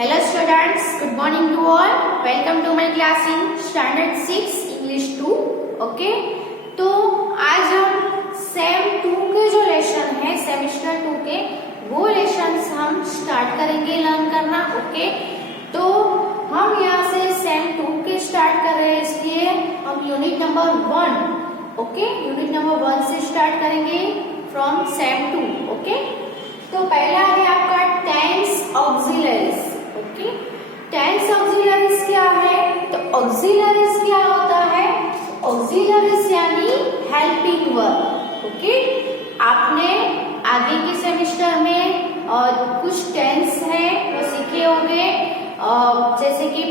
Hello students, good morning to all. Welcome to my class in Standard 6 English 2. Okay, तो आज हम same 2 के जो लेसन है सेमेस्टर 2 के वो लेसन्स हम स्टार्ट करेंगे लर्न करना. ओके, तो हम यहाँ से सेम 2 के स्टार्ट कर रहे हैं, इसलिए हम unit number 1 okay unit number 1 से स्टार्ट करेंगे फ्रॉम सेम 2. ओके, तो पहला है आपका tense auxiliaries. Okay, tense auxiliaries क्या है? तो ऑक्सिलरीज क्या होता है? ऑक्सिलरीज यानी हेल्पिंग वर्ब. ओके, आपने आगे के सेमेस्टर में कुछ टेंस है वो सीखे होंगे, जैसे कि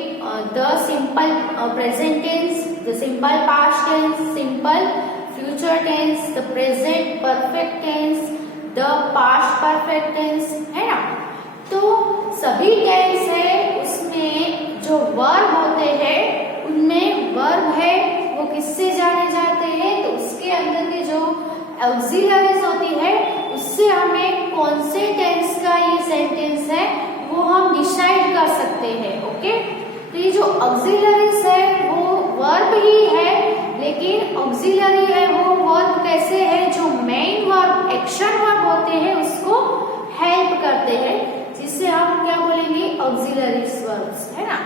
the simple present tense, the simple past tense, simple future tense, the present perfect tense, the past perfect tense, है ना. तो सभी टेंस है उसमें जो वर्ब होते हैं उनमें वर्ब है वो किससे जाने जाते हैं? तो उसके अंदर के जो ऑक्सिलरीज होती है उससे हमें कौन से टेंस का ये सेंटेंस है वो हम डिसाइड कर सकते हैं. ओके, तो ये जो ऑक्सिलरीज है वो वर्ब ही है, लेकिन ऑक्सिलरी है वो वर्ब कैसे है? जो मेन वर्ब एक्शन वर्ब होते हैं उसको हेल्प करते हैं, जिससे हम क्या बोलेंगे? ऑक्सिलरीज वर्ब्स, है ना.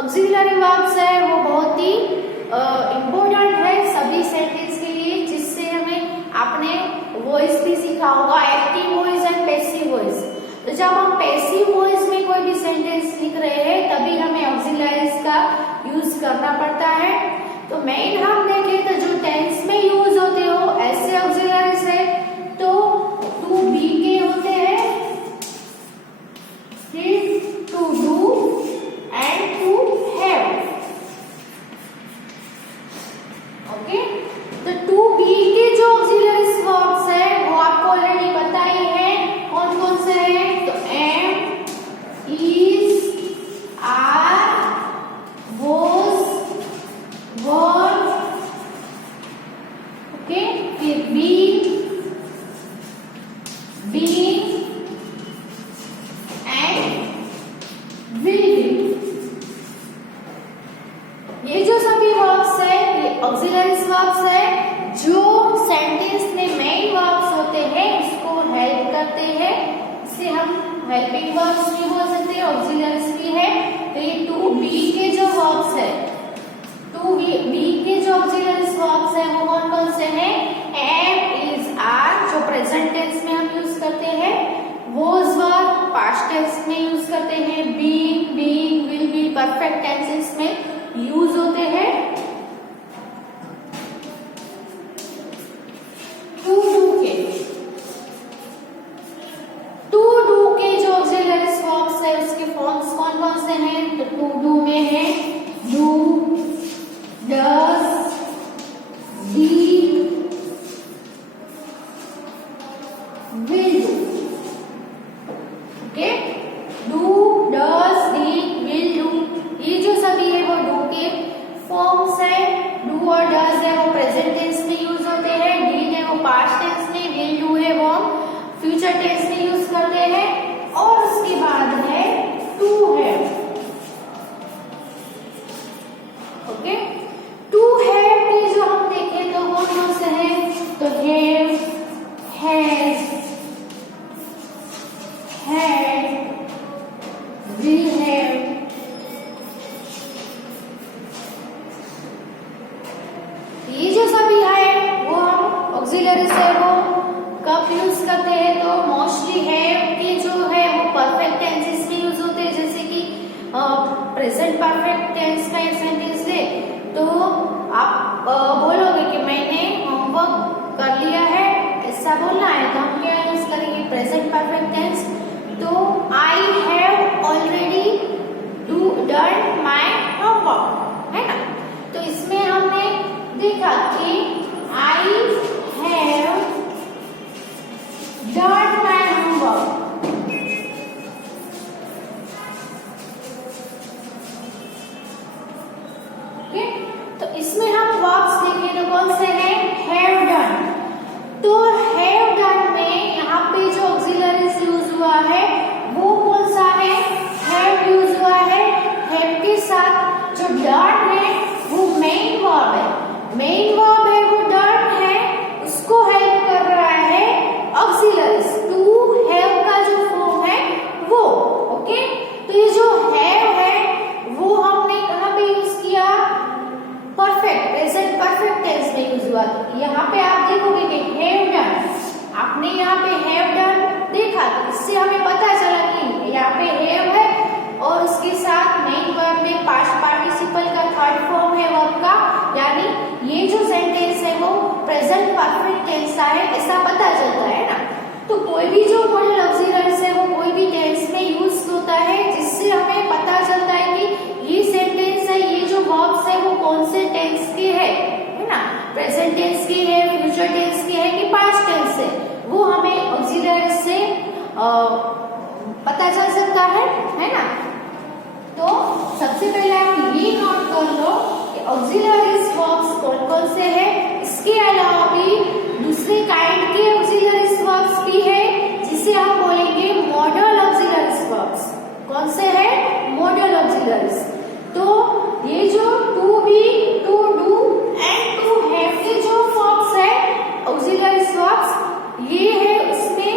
ऑक्सिलरी वर्ब्स है वो बहुत ही इम्पोर्टेंट है सभी सेंटेंस के लिए, जिससे हमें आपने वॉइस भी सीखा होगा, active voice and passive voice. तो जब हम पैसिव वॉइस में कोई भी सेंटेंस लिख रहे हैं तभी हमें ऑक्सिलरीज का यूज करना पड़ता है. तो मेन हम देखें तो जो टेंस में यूज होते हो ऐसे ऑक्सिलरीज है तो टू बी के होते हैं, to do and to have. Okay, तो टू बी के जो ऑक्सिलरीज वर्ब्स है वो आपको ऑलरेडी पता ही है. कौन कौन से हैं? तो am, is, are, was, were. Okay, फिर be, being and will be. ये जो सभी वर्ब्स है ये ऑक्सिलरीज वर्ब्स है जो सेंटेंस में मेन वर्ब्स होते हैं उसको हेल्प करते हैं. इसे हम हेल्पिंग वर्ब्स भी बोल सकते हैं, ऑक्सिलरीज भी है. तो ये टू बी के जो वर्ब्स है, टू बी के जो ऑक्सिलरीज वर्ब्स है वो कौन कौन से हैं? एम, इज, आर जो प्रेजेंट टेंस में हम यूज करते हैं, वॉज वर्ब पास्ट टेंस में यूज करते हैं, being, will be perfect tenses में यूज होते हैं. टू डू के जो ऑक्सिलरीज वर्ब्स है उसके फॉर्म्स कौन कौन से हैं? तो टू डू में है do, does, did, will do. Okay, do, does, did, will do ये जो सभी है वो डू के फॉर्म्स है. डू और डज है वो प्रेजेंट टेंस में यूज होते हैं, डीड है वो पास्ट टेंस में, विल डू है वो फ्यूचर टेंस में यूज करते हैं. और उसके बाद है टू है. ओके, टू हैव के जो हम देखें तो कौन कौन से हैं? तो have, has, had, will have. ये जो सभी है वो हम ऑक्सिलरीज है वो कब यूज करते हैं? तो मोस्टली हैव के जो है वो परफेक्ट टेंसेस में यूज होते हैं, जैसे कि प्रेजेंट परफेक्ट टेंस का सेंटेंस है तो आप बोलोगे कि मैंने होमवर्क कर लिया है, ऐसा बोलना है तो हम क्या यूज करेंगे? Present perfect tense. तो I have already done my homework, है ना. तो इसमें हमने देखा कि I have done my homework. Okay, तो इसमें हम वर्ब्स देखें तो कौन से हैं? Have done. तो हैव डन में यहाँ पे जो ऑक्सिलरीज यूज हुआ है वो कौन सा है? हैव यूज मेन वर्ब है वो डन है, उसको हेल्प कर रहा है ऑक्सिलरीज। टू हैव का जो फॉर्म है वो, ओके। तो ये जो हैव है वो हमने कहाँ पे यूज किया, परफेक्ट प्रेजेंट परफेक्ट टेंस में यूज हुआ। यहाँ पे आप देखोगे कि हैव डन, आपने यहाँ पे हैव डन देखा, तो इससे हमें पता चला कि यहाँ पे हैव है और उसके साथ मेन वर्ब में पास्ट पार्टिसिपल का थर्ड फॉर्म है वर्ब का, यानी ये जो सेंटेंस है वो प्रेजेंट परफेक्ट टेंस का है, ऐसा पता चलता है ना। तो कोई भी जो मॉडल ऑक्सिलरीज है वो कोई भी टेंस में यूज होता है, जिससे हमें पता चलता है कि ये सेंटेंस है, ये जो वर्ब्स है वो कौन से टेंस के है ना, प्रेजेंट टेंस के है, फ्यूचर टेंस के है कि पास्ट टेंस है, वो हमें ऑक्सिलरीज से पता चल सकता है ना। तो सबसे पहले आप ये नोट कर लो कि ऑक्सिलरीज वर्ब्स कौन कौन से हैं। इसके अलावा भी दूसरे काइंड के ऑक्सिलरीज वर्ब्स भी है, जिसे हम बोलेंगे मॉडल ऑक्सिलरीज वर्ब्स। कौन से है, मॉडल ऑक्सिलरीज। तो ये जो to be, to do and to have के जो वर्ब्स है ऑक्सिलरीज वर्ब्स, ये है उसमें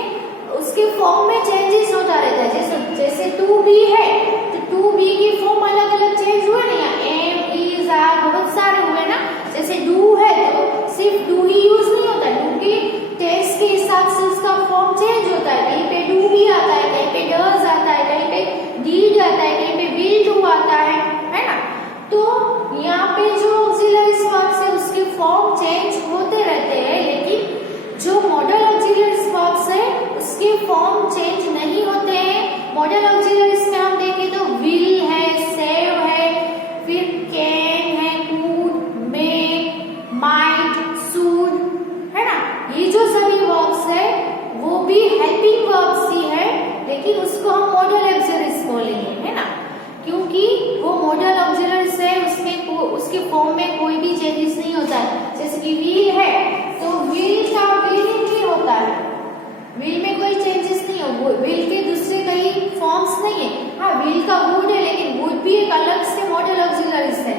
उसके फॉर्म में चेंजेस होता रहता है। जैसे टू बी है तो टू बी की फॉर्म अलग अलग चेंज हुए ना, एम इज आर बहुत सारे हुए ना। जैसे डू है तो सिर्फ डू ही यूज नहीं होता, डू के टेंस के हिसाब से उसका फॉर्म चेंज होता है। कहीं पे डू भी आता है, कहीं पे डज आता है, कहीं पे डीड आता है, कहीं पे विल डू आता है ना। तो यहाँ पे जो ऑक्सिलरीज वर्ब्स है उसके फॉर्म चेंज होते रहते हैं, लेकिन जो मॉडल ऑक्सिलरीज वर्ब्स है उसके फॉर्म चेंज नहीं होते हैं। मॉडल ऑक्सिलरीज में हम देखें तो विल है, सेव है, फिर कैन है, कुड, मे, माइट, शुड, है ना। ये जो सभी वर्ब्स है वो भी हेल्पिंग वर्ब्स ही है, लेकिन उसको हम मॉडल ऑक्सिलरीज बोलेंगे, है ना, क्योंकि वो मॉडल ऑक्सिलरीज है, उसमें उसके फॉर्म में कोई भी चेंजेस नहीं होता है। जैसे कि विल है तो विल का विल ही होता है, विल में कोई चेंजेस नहीं हो, विल के दूसरे कई फॉर्म्स नहीं है। हाँ, विल का वुड है, लेकिन वुड भी एक अलग से मॉडल ऑक्सिलरीज है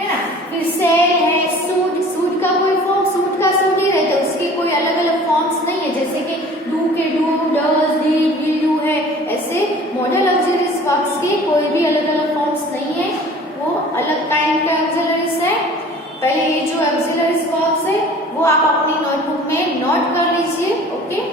ना। फिर सेड है, सूट, सूट का कोई फॉर्म सूट का सूट ही रहता है, उसके कोई अलग अलग फॉर्म्स नहीं है। जैसे कि डू के do, does, did, will do है, ऐसे मॉडल ऑक्सिलरीज वर्ब्स के कोई भी अलग अलग फॉर्म्स नहीं है, वो अलग काइंड के ऑक्सिलरीज है। पहले ये जो ऑक्सिलरीज वर्ब्स है वो आप अपनी नोटबुक में नोट कर लीजिए, ओके।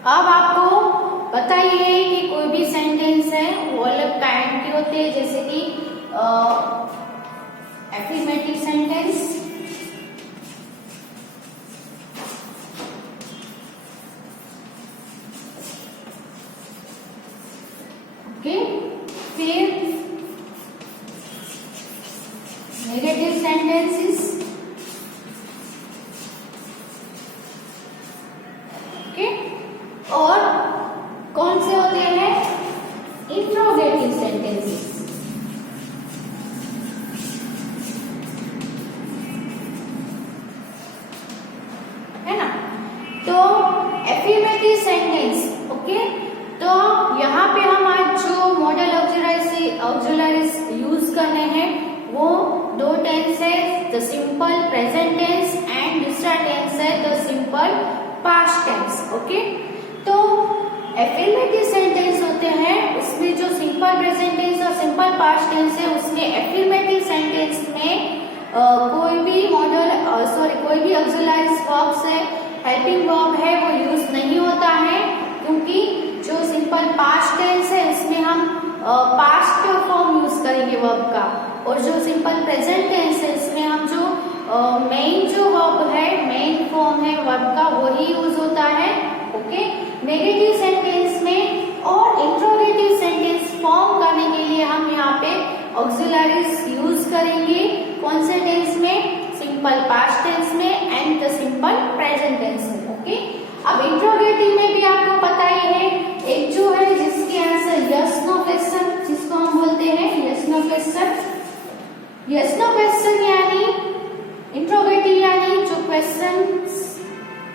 अब आपको बताइए कि कोई भी सेंटेंस है वो अलग काइंड के होते हैं, जैसे कि एफर्मेटिव सेंटेंस, ओके, फिर नेगेटिव सेंटेंसेस, और कौन से होते हैं, इंट्रोगेटिव सेंटेंसेस, है ना। तो एफर्मेटिव सेंटेंस, ओके, तो यहाँ पे हम आज जो मॉडल ऑक्सिलरीज यूज करने हैं वो दो टेंस है, the simple present tense and दूसरा टेंस है the simple past tense, okay. तो एफर्मेटिव सेंटेंस होते हैं, उसमें जो सिंपल प्रेजेंट टेंस और सिंपल पास्ट टेंस है, उसमें एफर्मेटिव सेंटेंस में कोई भी ऑक्सिलरीज वर्ब्स है हेल्पिंग वर्ब है वो यूज नहीं होता है, क्योंकि जो सिंपल पास्ट टेंस है उसमें हम पास्ट फॉर्म यूज करेंगे वर्ब का, और जो सिंपल प्रेजेंट टेंस है इसमें हम जो मेन जो वर्ब है, मेन फॉर्म है वर्ब का, वही यूज होता है। ओके, नेगेटिव सेंटेंस में और इंट्रोगेटिव सेंटेंस फॉर्म करने के लिए हम यहाँ पे ऑक्सिलरीज यूज करेंगे। कौन से टेंस में? सिंपल पास्ट टेंस में and the simple present tense में। ओके, अब इंट्रोगेटिव में भी आपको पता ही है, एक जो है जिसके आंसर यस नो क्वेश्चन, जिसको हम बोलते हैं yes no question. Yes no question यानी इंट्रोगेटिव यानी जो क्वेश्चन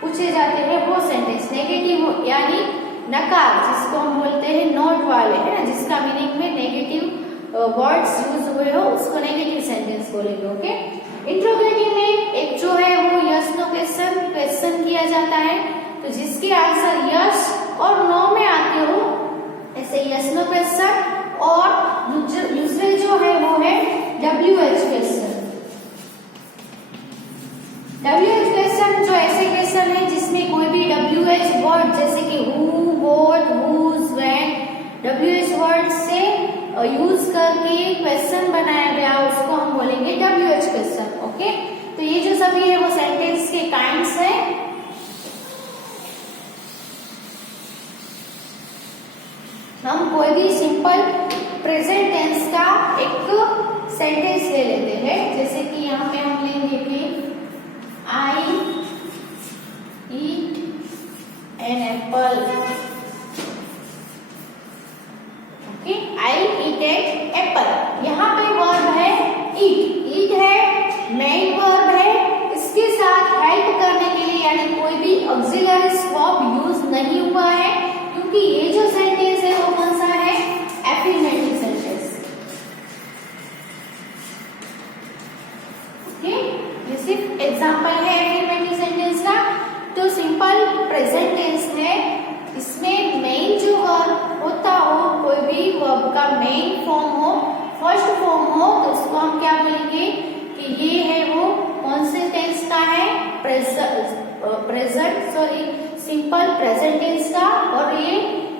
पूछे जाते हैं वो सेंटेंस। नेगेटिव यानी नकार, जिसको हम बोलते हैं नॉट वाले, है ना, जिसका मीनिंग में नेगेटिव वर्ड्स यूज हुए हो उसको नेगेटिव सेंटेंस बोलेंगे। ओके, इंट्रोगेटिव में एक जो है वो यस नो क्वेश्चन किया जाता है, तो जिसके आंसर यस और नो में आते हो ऐसे यस नो क्वेश्चन, और दूसरे जो है वो है WH क्वेश्चन। WH क्वेश्चन जो ऐसे क्वेश्चन है जिसमें कोई भी WH वर्ड जैसे कि who, what, whose, when, WH word से यूज करके क्वेश्चन बनाया गया उसको हम बोलेंगे WH क्वेश्चन। ओके, तो ये जो सभी है वो सेंटेंस के काइंड्स है। हम कोई भी सिंपल प्रेजेंट टेंस का एक सेंटेंस ले लेते हैं, जैसे कि यहाँ पे हम लेंगे कि I eat an apple. Okay, I eat an apple, यहाँ पे वर्ब है ईट, ईट है मेन वर्ब है, इसके साथ हेल्प करने के लिए यानी कोई भी ऑक्सिलरी वर्ब यूज नहीं हुआ है, क्योंकि ये जो सेंटेंस है वो कौन सा है? Affirmative sentence. ओके, ये सिर्फ एग्जांपल है एफर्मेटिव सेंटेंस का। तो सिंपल प्रेजेंट टेंस है, इसमें मेन जो वर्ब होता हो, कोई भी वर्ब का मेन फॉर्म हो, फर्स्ट फॉर्म हो, तो उसको हम क्या बोलेंगे कि ये है वो कौन से टेंस का है? सिंपल प्रेजेंट टेंस का। और ये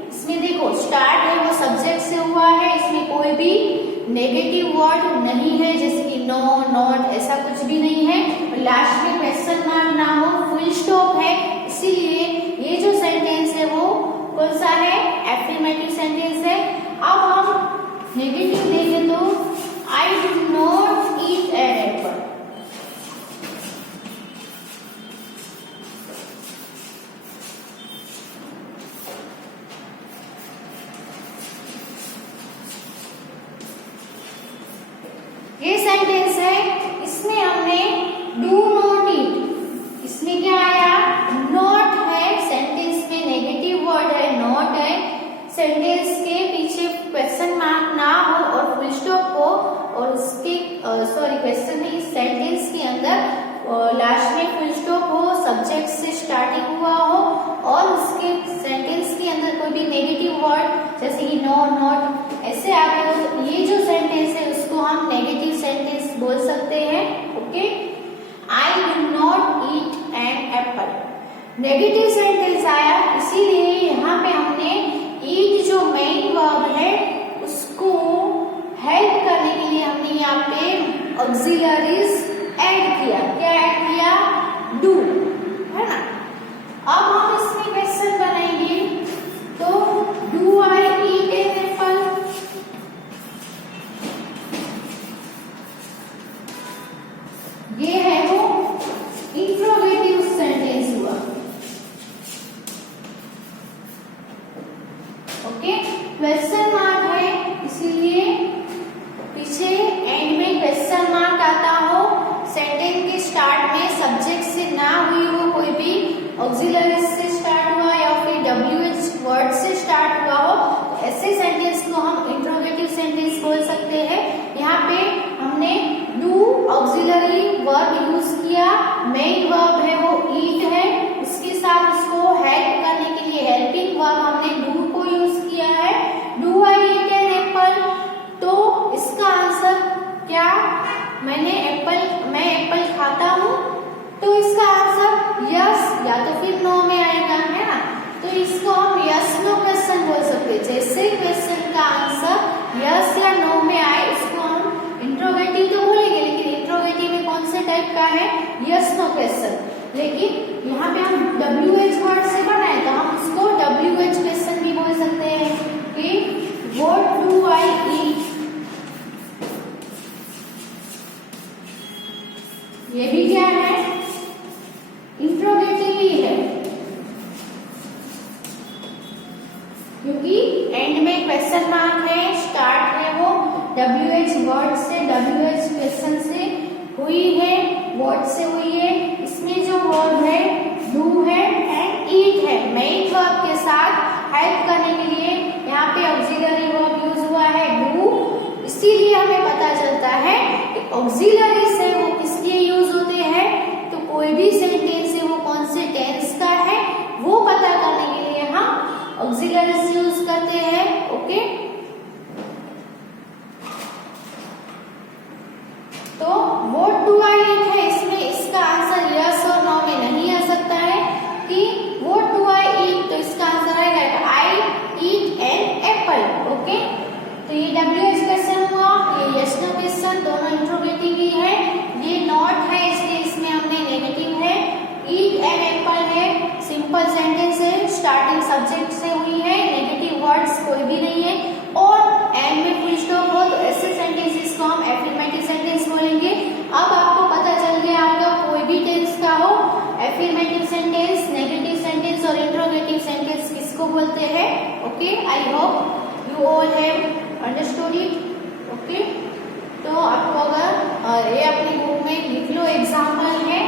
इसमें देखो स्टार्ट है वो सब्जेक्ट से हुआ है, इसमें कोई भी नेगेटिव वर्ड नहीं है, जैसे कि नो, नॉट, ऐसा कुछ भी नहीं है, लास्ट में क्वेश्चन मार्क ना हो, फुल स्टॉप है, इसीलिए ये जो सेंटेंस है वो कौन सा है? एफर्मेटिव सेंटेंस है। अब हम नेगेटिव देखें तो I do not eat an Apple. ये सेंटेंस है, इसमें हमने डू नॉट ईट, इसमें क्या आया? नॉट है, सेंटेंस में नेगेटिव वर्ड है, नॉट है, सेंटेंस के पीछे क्वेश्चन मार्क ना हो और फुल स्टॉप हो, और उसके क्वेश्चन नहीं, सेंटेंस के अंदर लास्ट में फुल स्टॉप हो, सब्जेक्ट से स्टार्टिंग हुआ हो, और उसके सेंटेंस के अंदर कोई भी नेगेटिव वर्ड जैसे कि नो, नॉट ऐसे आगे हो, तो ये जो सेंटेंस है उसको हम नेगेटिव सेंटेंस बोल सकते हैं। Okay, I do not eat an Apple, negative sentence आया, इसीलिए यहाँ पे हमने ईट जो मेन वर्ब है उसको हेल्प करने के लिए हमने यहाँ पे ऑक्सिलरीज ऐड किया। क्या ऐड किया? डू, है ना। अब हम इसमें क्वेश्चन बनाएंगे, तो do I eat an Apple, ये है वो इंट्रोगेटिव सेंटेंस हुआ। ओके, क्वेश्चन मार्क है, इसीलिए पीछे एंड में क्वेश्चन मार्क आता हो, सेंटेंस के स्टार्ट में सब्जेक्ट से ना हुई हो, कोई भी ऑक्सिलरी से स्टार्ट हुआ या फिर WH वर्ड से स्टार्ट हुआ हो, तो ऐसे सेंटेंस को हम इंट्रोगेटिव सेंटेंस बोल सकते हैं। यहाँ पे हमने डू ऑक्सिलरी वर्ब यूज किया, मेन वर्ब है वो ईट है, उसके साथ उसको हेल्प करने के लिए हेल्पिंग वर्ब हमने डू को यूज किया है। Do I eat an Apple, तो इसका आंसर क्या? मैं एप्पल खाता हूँ, तो इसका आंसर यस या तो फिर नो में आएगा, है ना। तो इसको हम यस नो क्वेश्चन बोल सकते हैं। जैसे क्वेश्चन का आंसर यस या नो में आए उसको हम इंट्रोगेटिव तो बोलेंगे, लेकिन इंट्रोगेटिव में कौन से टाइप का है, यस नो क्वेश्चन। लेकिन यहाँ पे हम WH वर्ड से बनाए तो हम उसको WH क्वेश्चन भी बोल सकते हैं कि व्हाट डू आई ईट। ये भी क्या है, इंट्रोगेटिव ही है, क्योंकि एंड में क्वेश्चन मार्क है, स्टार्ट है वो WH वर्ड से, WH क्वेश्चन से हुई है, वर्ड से हुई है। इसमें जो वर्ड है डू है एंड ईट है, मेन वर्ब के साथ हेल्प करने के लिए यहाँ पे ऑक्सिलरी वर्ब यूज हुआ है डू। इसीलिए हमें पता चलता है कि ऑक्सिलरी से वो किस लिए यूज होते हैं, तो कोई भी सेंटेंस है वो कौन से टेंस का है वो पता करने के लिए हम ऑक्सिलरीज यूज करते हैं। ओके, तो व्हाट डू आई ईट है, इसमें इसका आंसर यस और नो में नहीं आ सकता है कि व्हाट डू आई ईट, तो इसका आंसर आएगा आई ईट एन एप्पल। ओके, तो ये WH क्वेश्चन हुआ, ये यस नो क्वेश्चन, दोनों इंट्रोगेटिव ही है। ये नॉट है इसलिए इसमें हमने नेगेटिव है। ईट एन एप्पल है, सिंपल सेंटेंस है, स्टार्टिंग सब्जेक्ट से हुई है, नेगेटिव वर्ड्स कोई भी नहीं है और एंड में फुल स्टॉप हो, तो ऐसे सेंटेंसेस को हम एफर्मेटिव सेंटेंस बोलेंगे। अब आपको पता चल गया होगा कोई भी टेंस का हो, एफर्मेटिव सेंटेंस, नेगेटिव सेंटेंस और इंट्रोगेटिव सेंटेंस किसको बोलते हैं। Okay, I hope you all have understood it. Okay, तो आपको अगर ये अपनी बुक में लिख लो, एग्जाम्पल है,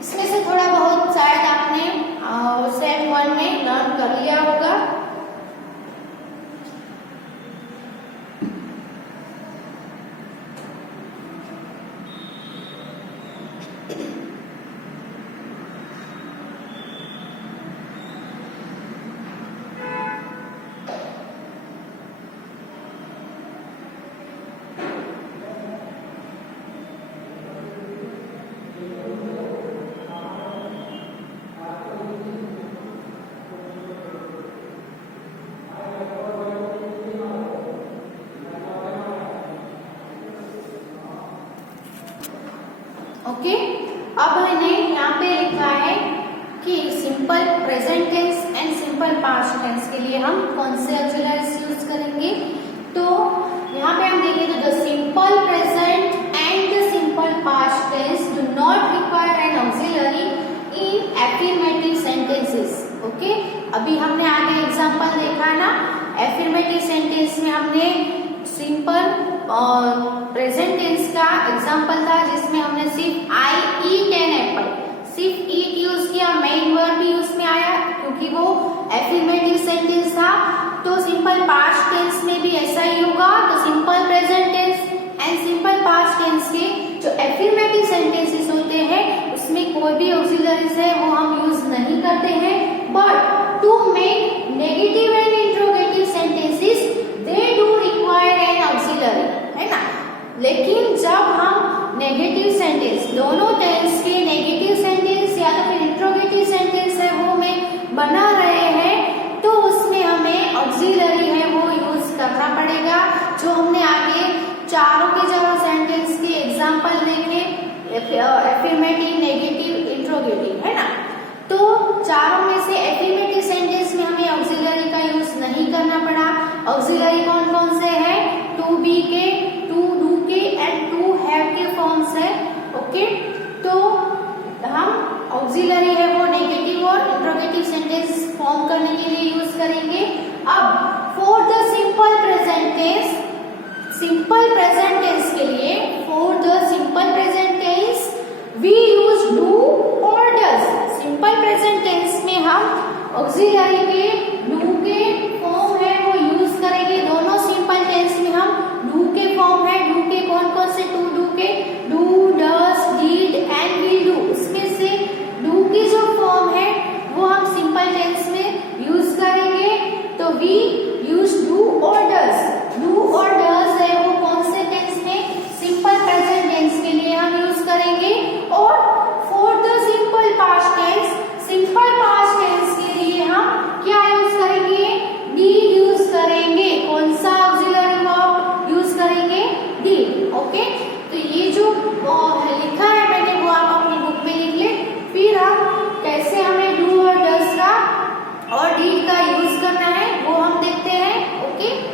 इसमें से थोड़ा बहुत शायद आपने सेम 1 में लर्न कर लिया होगा। ओके, अब मैंने यहाँ पे लिखा है कि simple present tense and simple past tense के लिए हम कौन से ऑक्सिलरीज यूज करेंगे। तो यहाँ पे हम देखें तो the simple present and the simple past tense do not require an auxiliary in affirmative sentences. Okay, अभी हमने आगे एग्जांपल देखा ना, एफर्मेटिव सेंटेंस में हमने सिंपल और प्रेजेंट टेंस का एग्जांपल था जिसमें हमने सिर्फ आई ईट एन एप्पल, सिर्फ ईट यूज किया, मेन वर्ब भी उसमें आया क्योंकि वो एफर्मेटिव सेंटेंस था। तो सिंपल पास्ट टेंस में भी ऐसा ही होगा। तो simple present tense and simple past tense के जो एफर्मेटिव सेंटेंसेस होते हैं उसमें कोई भी ऑक्सिलरीज है वो हम यूज नहीं करते हैं, but to make negative and interrogative sentences they do require an auxiliary, है ना। लेकिन जब हम नेगेटिव सेंटेंस, दोनों टेंस के नेगेटिव सेंटेंस या तो फिर इंट्रोगेटिव सेंटेंस है वो में बना रहे हैं तो उसमें हमें ऑक्सिलरी है वो यूज करना पड़ेगा। जो हमने आगे चारों के चारों सेंटेंस के एग्जांपल देखे, एफर्मेटिव, नेगेटिव, इंट्रोगेटिव, है ना। तो चारों में से एफर्मेटिव सेंटेंस में हमें ऑक्सिलरी का यूज नहीं करना पड़ा। ऑक्सिलरी कौन कौन से हैं, टू बी के, टू डू के एंड टू हैव के फॉर्म्स है। ओके, तो हम ऑक्सिलरी है वो नेगेटिव और इंट्रोगेटिव सेंटेंस फॉर्म करने के लिए यूज करेंगे। अब for the simple present tense, simple present tense के लिए for the simple present tense we use do और डज। सिंपल प्रेजेंट टेंस में हम ऑक्सिलरी के डू के फॉर्म है वो यूज करेंगे। दोनों सिंपल टेंस में हम डू के did. ओके, तो ये जो लिखा है मैंने वो आप अपनी बुक में लिख ले। फिर हम कैसे हमें डू और डज का और डीड का यूज करना है वो हम देखते हैं। ओके,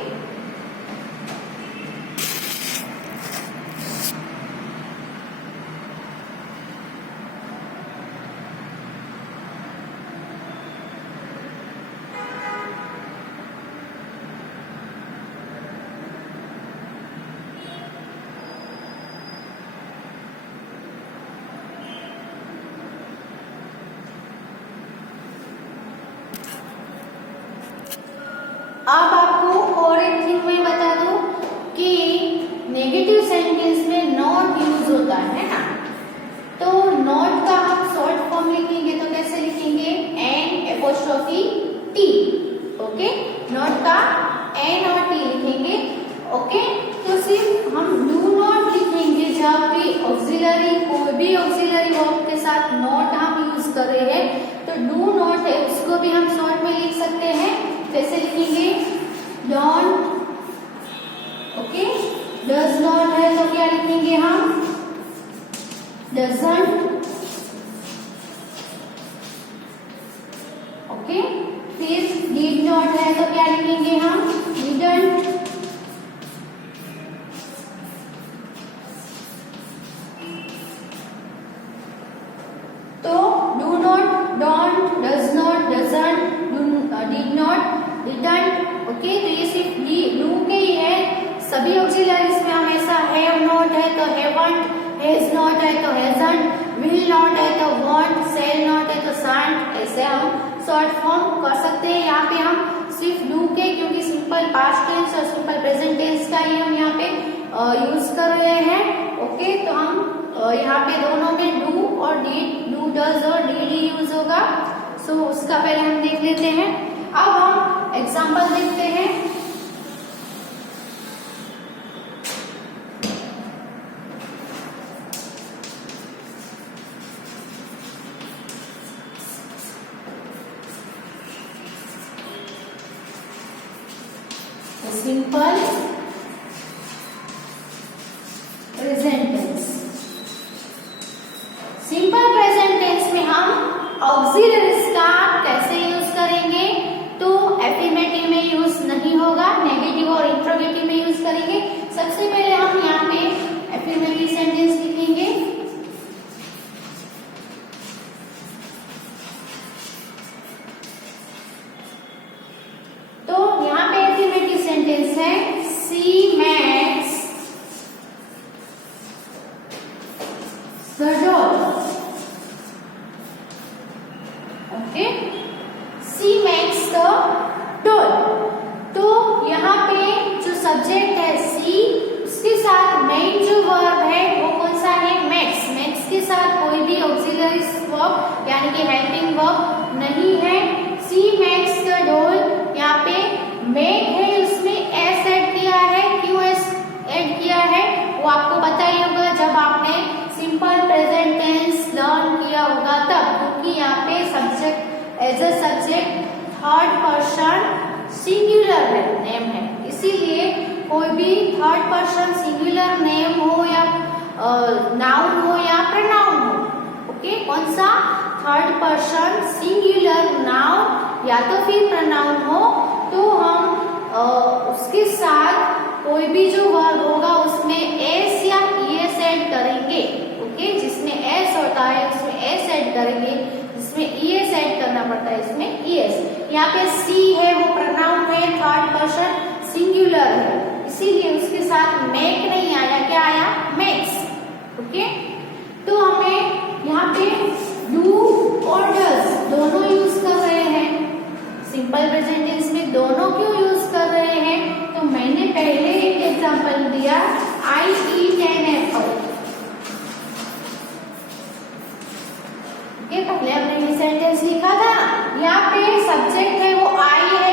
अब आपको और एक थिंग मैं बता दूं कि नेगेटिव सेंटेंस में नॉट यूज होता है ना, तो नॉट का हम शॉर्ट फॉर्म लिखेंगे तो कैसे लिखेंगे, n apostrophe t. Okay, not का एन और टी लिखेंगे। ओके, तो सिर्फ हम डू नॉट लिखेंगे जब भी ऑक्सिलरी, कोई भी ऑक्सिलरी वर्ब के साथ नॉट हम यूज कर रहे हैं, तो डू नॉट है उसको भी हम शॉर्ट में लिख सकते हैं। कैसे लिखेंगे, डोंट। ओके, डज नॉट है तो क्या लिखेंगे हम, डजंट। ओके, फिर डिड नॉट है तो क्या लिखेंगे हम, डिडंट। तो do not, don't, does not, doesn't, did not, didn't. Okay, तो ये सिर्फ डू के ही है। सभी ऑक्सिलरीज में हमेशा हैव नॉट है तो हैवंट, हैज नॉट है तो हैजंट, विल नॉट है तो वॉन्ट, सेल नॉट है तो शांट, ऐसे हम शॉर्ट फॉर्म कर सकते हैं। यहाँ पे हम सिर्फ डू के, क्योंकि सिंपल पास्ट टेंस और सिंपल प्रेजेंट टेंस का ही हम यहाँ पे यूज कर रहे हैं। ओके, तो हम यहाँ पे दोनों में डू और डीड, डू डज और डीड ही यूज होगा। सो उसका पहले हम देख लेते हैं। अब हम एग्जाम्पल देखते हैं। Simple present tense, simple present tense में हम ऑक्सिलरीज का कैसे यूज करेंगे, तो एफर्मेटिव में यूज नहीं होगा, नेगेटिव और इंट्रोगेटिव में यूज करेंगे। सबसे पहले हम यहाँ पे एफर्मेटिव सेंटेंस लिखेंगे। तो यहाँ पे एफर्मेटिव सेंटेंस है, she makes the doll. Okay, she makes the doll. तो यहाँ पे जो सब्जेक्ट है सी, उसके साथ मेन जो वर्ब है वो कौन सा है, मेक्स। मेक्स के साथ कोई भी ऑक्सिलरी वर्ब यानी कि हेल्पिंग वर्ब नहीं है। सी मेक्स द डॉल, यहाँ पे मेक है, उसमें एस ऐड किया है। क्यों एस ऐड किया है वो आपको पता ही होगा जब आपने सिंपल प्रेजेंट टेंस लर्न किया होगा तब, क्योंकि यहाँ पे subject as a subject third person singular name है, इसीलिए कोई भी थर्ड पर्सन सिंगुलर नेम हो या नाउन हो या प्रोनाउन हो, ओके, कौन सा, थर्ड पर्सन सिंगुलर नाउन या तो फिर प्रोनाउन हो, तो हम उसके साथ कोई भी जो वर्ब होगा उसमें एस या ईएस ऐड करेंगे। ओके, जिसमें एस होता है उसमें एस ऐड करेंगे, जिसमें ईएस ऐड करना पड़ता है इसमें ईएस। यहाँ पे सी है वो प्रोनाउन है, थर्ड पर्सन सिंगुलर है, इसीलिए उसके साथ मेक नहीं आया, क्या आया, मेक्स। ओके, तो हमें यहाँ पे डू और डज दोनों यूज कर रहे हैं। सिंपल प्रेजेंट टेंस में दोनों क्यों यूज कर रहे हैं, तो मैंने पहले एक एग्जांपल दिया, आई ईट एन एप्पल। ये पहले हमने ये सेंटेंस लिखा था, यहाँ पे सब्जेक्ट है वो आई है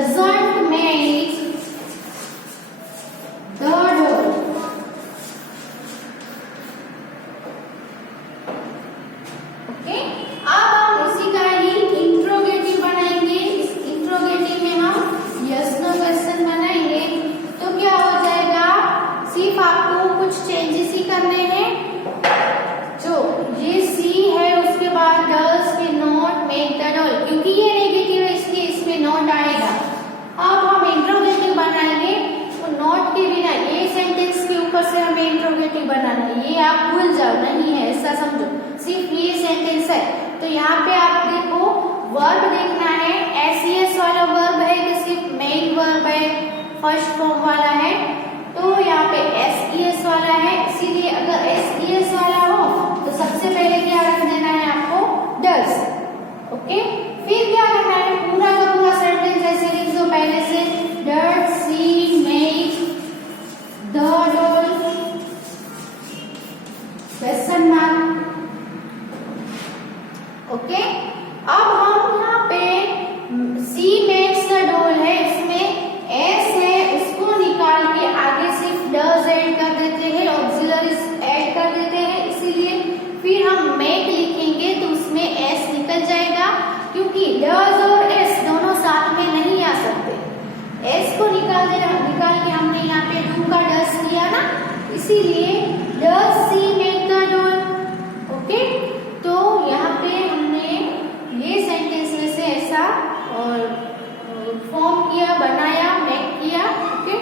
doesn't make the doll. Okay, अब हम उसी का ही इंट्रोगेटिव बनाएंगे। इस इंट्रोगेटिव में हम यस नो क्वेश्चन बनाएंगे। तो क्या हो जाएगा, सिर्फ आपको कुछ चेंजेस ही करने हैं। जो ये सी है उसके बाद डज फिर नॉट मेक द डॉल, क्योंकि ये नेगेटिव है इसलिए इसमें नॉट आएगा। अब हम इंट्रोगेटिव बनाएंगे तो नॉट के बिना ये सेंटेंस के ऊपर से हमें इंट्रोगेटिव बनाना है। ये आप भूल जाओ, नहीं है ऐसा समझो, सिर्फ ये सेंटेंस है। तो यहाँ पे आप देखो वर्ब देखना है, एस वाला वर्ब है कि सिर्फ मेन वर्ब है, फर्स्ट फॉर्म वाला है। तो यहाँ पे एस वाला है, इसीलिए अगर एस वाला हो तो सबसे पहले क्या रख देना है आपको, डज। ओके, फिर क्या करना है, पूरा का पूरा सेंटेंस ऐसे लिख दो पहले से, does she make the doll question mark. Okay, अब हम यहाँ पे सी मेक्स द डॉल है, इसमें एस है, उसको निकाल के आगे सिर्फ डज ऐड कर देते हैं, ऑक्सिलरीज ऐड कर देते हैं, इसीलिए फिर हम मेक लिखेंगे तो उसमें एस निकल जाएगा, क्योंकि डज और एस दोनों साथ में नहीं आ सकते। एस को निकाल के हमने यहाँ पे डू का डज किया ना, इसीलिए does she make the doll. Okay, तो यहाँ पे हमने ये सेंटेंस में से ऐसा और फॉर्म किया, बनाया, मेक किया। ओके,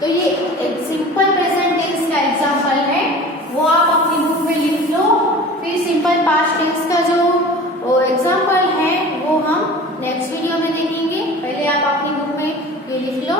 तो ये एक सिंपल प्रेजेंट टेंस का एग्जांपल है, वो आप अपनी बुक में लिख लो। फिर सिंपल पास्ट टेंस का जो एग्जांपल है वो हम नेक्स्ट वीडियो में देखेंगे। पहले आप अपनी बुक में ये लिख लो।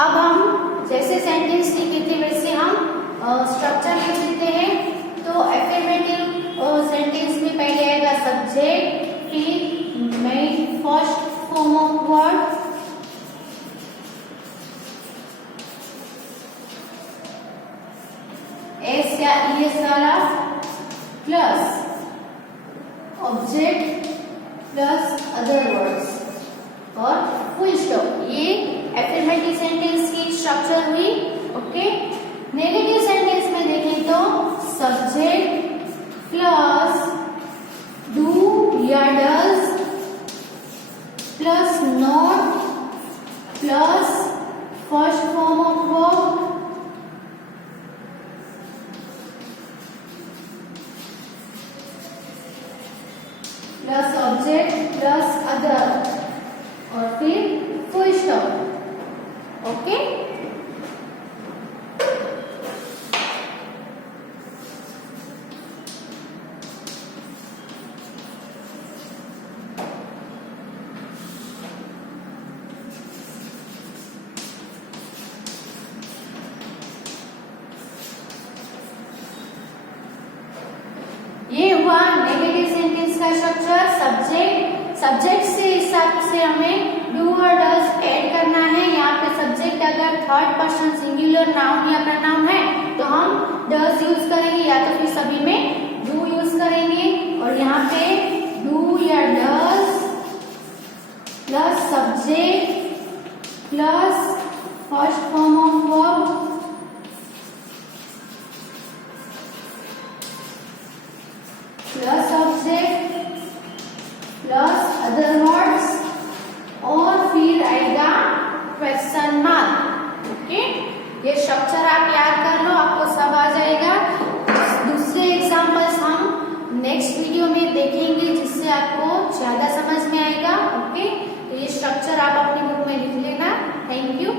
अब हम जैसे सेंटेंस लिखे थे वैसे हम स्ट्रक्चर लिख देते हैं। तो एफर्मेटिव सेंटेंस में पहले आएगा सब्जेक्ट, फिर main first form of word, S या ईएस वाला, plus object plus other words और फुल स्टॉप। ये एफर्मेटिव सेंटेंस की स्ट्रक्चर हुई। ओके, नेगेटिव सेंटेंस में देखें तो सब्जेक्ट प्लस डू या does plus not plus first form of verb plus object plus other और फिर फुल स्टॉप। ओके, ये हुआ नेगेटिव सेंटेंस का स्ट्रक्चर। सब्जेक्ट से हिसाब से हमें डू और डज ऐड करना है। यहाँ पे सब्जेक्ट अगर थर्ड पर्सन सिंगुलर नाउन या प्रोनाउन है तो हम डज यूज करेंगे, या तो फिर सभी में डू यूज करेंगे। और यहाँ पे डू या does plus subject plus first form of verb ये स्ट्रक्चर आप याद कर लो, आपको सब आ जाएगा। दूसरे एग्जाम्पल्स हम नेक्स्ट वीडियो में देखेंगे जिससे आपको ज्यादा समझ में आएगा। ओके, तो ये स्ट्रक्चर आप अपनी बुक में लिख लेना। Thank you.